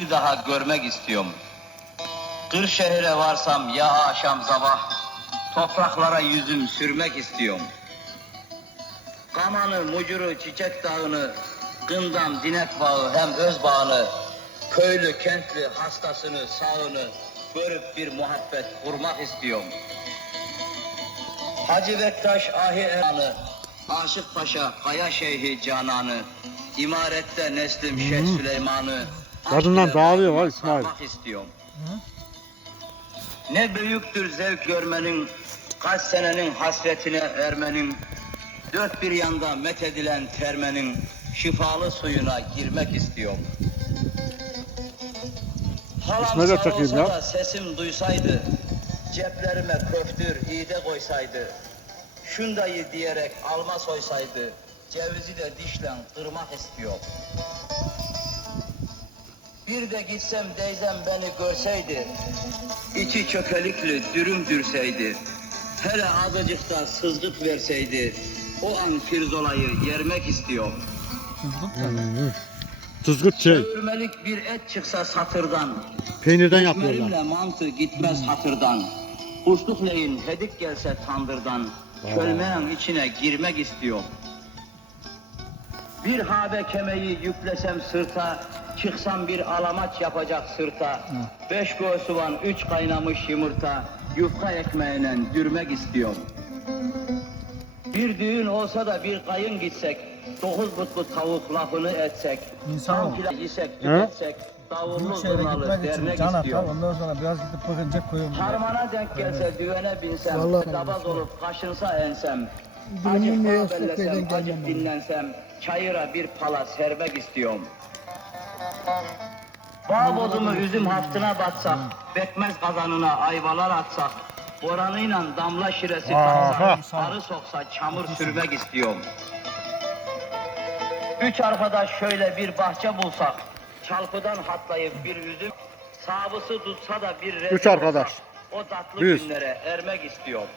bir daha görmek istiyorum. Kırşehir'e varsam ya akşam sabah, topraklara yüzüm sürmek istiyorum. Kamanı, mucuru, çiçek dağını, gındam, dinek bağı hem öz bağını, köylü, kentli, hastasını, sağını görüp bir muhabbet kurmak istiyorum. Hacı Bektaş Ahi Erhan'ı, Aşık Paşa Kaya Şeyhi Canan'ı, imarette Neslim Şeyh Süleyman'ı, İle dağılıyor var İsmail. istiyorum. Ne büyüktür zevk görmenin, kaç senenin hasretine ermenin, dört bir yanda methedilen termenin şifalı suyuna girmek istiyorum. Halam İsmail'e sağ olsa ya. da sesim duysaydı, ceplerime köftür, iğde koysaydı, şundayı diyerek alma soysaydı, cevizi de dişle kırmak istiyor. Bir de gitsem teyzem beni görseydi, içi çökelikli dürüm dürseydi, hele azıcık da sızgıt verseydi, o an Firzola'yı yermek istiyor. Tuzgut şey. Öğürmelik bir et çıksa satırdan, Peynirden yapıyorlar. Mantı gitmez hatırdan. Kuşluk leyin hedik gelse tandırdan. Çölmeyen içine girmek istiyor. Bir habe kemeyi yüklesem sırta, çıksam bir alamaç yapacak sırta. Beş göğsüvan, üç kaynamış yumurta, yufka ekmeğine dürmek istiyor. Bir düğün olsa da bir kayın gitsek, dokuz butlu tavuk lafını etsek, İnsan tam pilav yesek, He? tüketsek, davullu zurnalı dernek can atar. istiyor. Ondan sonra biraz gidip bakınca koyun. Harmana denk gelse düğene binsem, Vallahi dabaz olup kaşınsa ensem, acık neye bağ sokaktan bellesem, gelmem acık dinlensem, çayıra bir pala sermek istiyorum. Bağ bozumu üzüm haftına batsak, bekmez kazanına ayvalar atsak, boranıyla damla şiresi taksak, arı soksa çamur sürmek istiyorum. Üç arkadaş şöyle bir bahçe bulsak, çalpıdan hatlayıp bir üzüm, sabısı tutsa da bir Üç arkadaş. o tatlı Biz. günlere ermek istiyorum.